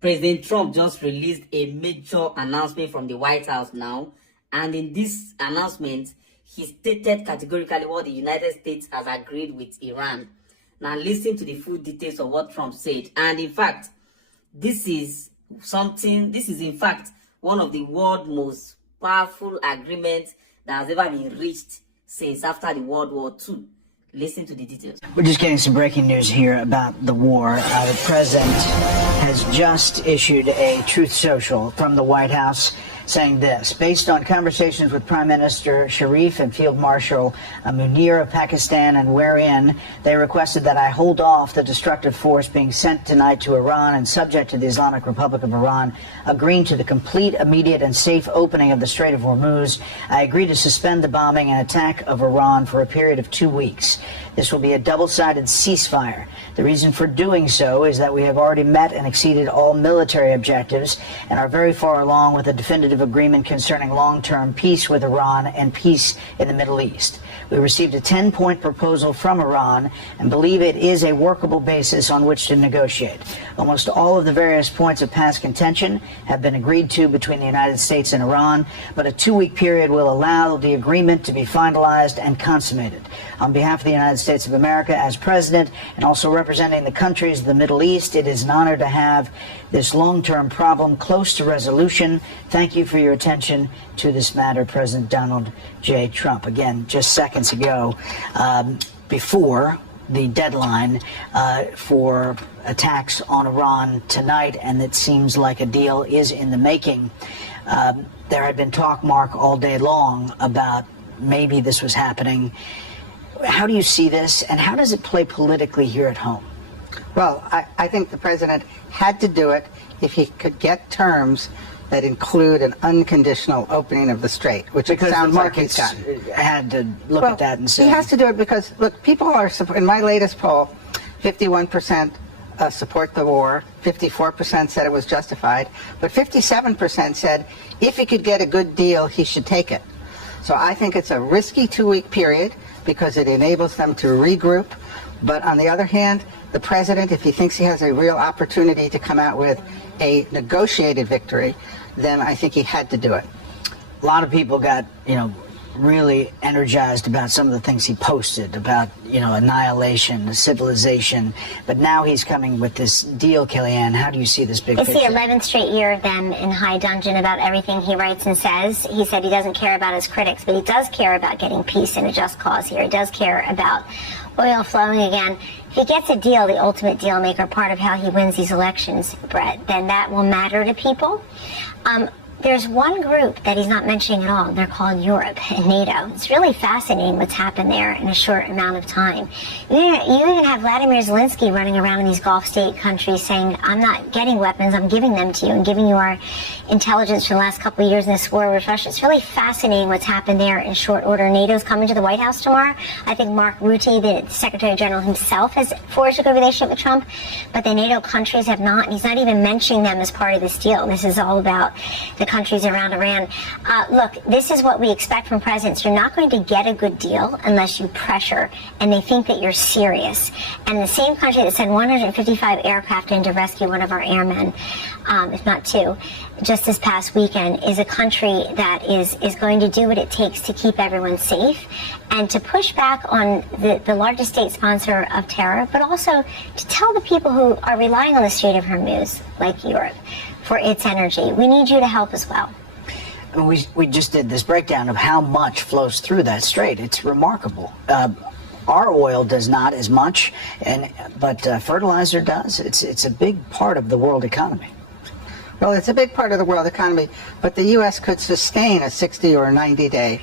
President Trump just released a major announcement from the White House now, and in this announcement, he stated categorically what the United States has agreed with Iran. Now listen to the full details of what Trump said. And in fact, this is in fact one of the world's most powerful agreements that has ever been reached since after the World War II. Listen to the details. We're just getting some breaking news here about the war. The president has just issued a truth social from the White House saying this: based on conversations with Prime Minister Sharif and Field Marshal Munir of Pakistan, and wherein they requested that I hold off the destructive force being sent tonight to Iran and subject to the Islamic Republic of Iran, agreeing to the complete, immediate, and safe opening of the Strait of Hormuz, I agree to suspend the bombing and attack of Iran for a period of 2 weeks. This will be a double-sided ceasefire. The reason for doing so is that we have already met and exceeded all military objectives and are very far along with a definitive agreement concerning long-term peace with Iran and peace in the Middle East. We received a 10-point proposal from Iran and believe it is a workable basis on which to negotiate. Almost all of the various points of past contention have been agreed to between the United States and Iran, but a 2-week period will allow the agreement to be finalized and consummated. On behalf of the United States of America, as president, and also representing the countries of the Middle East, it is an honor to have this long-term problem close to resolution. Thank you for your attention to this matter, President Donald J. Trump. Again, just seconds ago, before the deadline for attacks on Iran tonight, and it seems like a deal is in the making. There had been talk, Mark, all day long about maybe this was happening. How do you see this, and how does it play politically here at home? Well, I think the president had to do it if he could get terms that include an unconditional opening of the strait, which because it sounds the like he's done. Had to look at that and say he has to do it because, look, people are, in my latest poll, 51% support the war, 54% said it was justified, but 57% said if he could get a good deal, he should take it. So I think it's a risky 2-week period because it enables them to regroup. But on the other hand, the president, if he thinks he has a real opportunity to come out with a negotiated victory, then I think he had to do it. A lot of people got, really energized about some of the things he posted about, annihilation, civilization. But now he's coming with this deal, Kellyanne. How do you see this big picture? It's the 11th straight year of them in high dudgeon about everything he writes and says. He said he doesn't care about his critics, but he does care about getting peace and a just cause here. He does care about oil flowing again. If he gets a deal, the ultimate deal maker, part of how he wins these elections, Brett, then that will matter to people. There's one group that he's not mentioning at all, and they're called Europe and NATO. It's really fascinating what's happened there in a short amount of time. You even have Vladimir Zelensky running around in these Gulf state countries saying, I'm not getting weapons, I'm giving them to you and giving you our intelligence for the last couple of years in this war with Russia. It's really fascinating what's happened there in short order. NATO's coming to the White House tomorrow. I think Mark Rutte, the Secretary General himself, has forged a good relationship with Trump, but the NATO countries have not, and he's not even mentioning them as part of this deal. This is all about the countries around Iran. Look, this is what we expect from presidents. You're not going to get a good deal unless you pressure, and they think that you're serious. And the same country that sent 155 aircraft in to rescue one of our airmen, if not two, just this past weekend, is a country that is going to do what it takes to keep everyone safe and to push back on the largest state sponsor of terror, but also to tell the people who are relying on the Strait of Hormuz, like Europe, for its energy. We need you to help as well. We just did this breakdown of how much flows through that strait. It's remarkable. Our oil does not as much, but fertilizer does. It's a big part of the world economy. Well, it's a big part of the world economy, but the U.S. could sustain a 60 or 90-day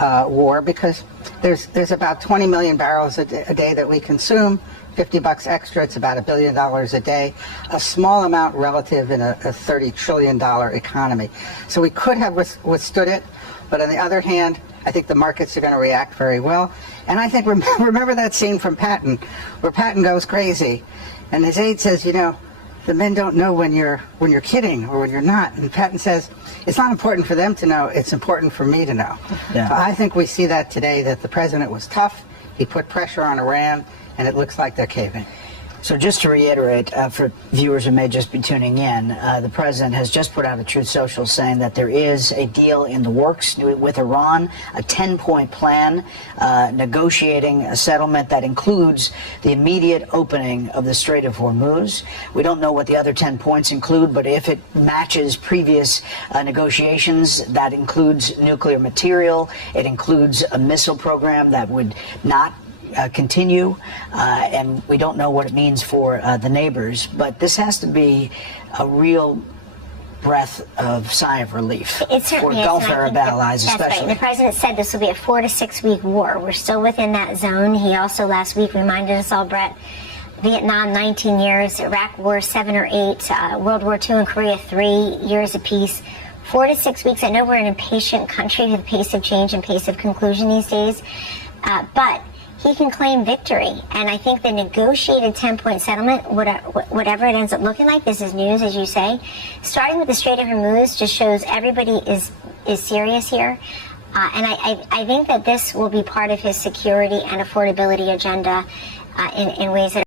war because there's about 20 million barrels a day that we consume. $50 extra, it's about $1 billion a day, a small amount relative in a $30 trillion economy. So we could have withstood it, but on the other hand, I think the markets are going to react very well. And I think, remember that scene from Patton, where Patton goes crazy, and his aide says, the men don't know when you're kidding or when you're not. And Patton says, it's not important for them to know, it's important for me to know. Yeah. So I think we see that today, that the president was tough, he put pressure on Iran, and it looks like they're caving. So just to reiterate, for viewers who may just be tuning in, the president has just put out a Truth Social saying that there is a deal in the works with Iran, a 10-point plan negotiating a settlement that includes the immediate opening of the Strait of Hormuz. We don't know what the other 10 points include, but if it matches previous negotiations, that includes nuclear material, it includes a missile program that would not continue, and we don't know what it means for the neighbors, but this has to be a real breath of sigh of relief for Gulf Arab allies, especially. That's right. And the president said this will be a 4 to 6 week war. We're still within that zone. He also last week reminded us all, Brett, Vietnam 19 years, Iraq War 7 or 8, World War II and Korea 3 years apiece. 4 to 6 weeks. I know we're an impatient country with pace of change and pace of conclusion these days, but he can claim victory. And I think the negotiated 10-point settlement, whatever it ends up looking like, this is news, as you say, starting with the Strait of Hormuz just shows everybody is serious here. And I think that this will be part of his security and affordability agenda in ways that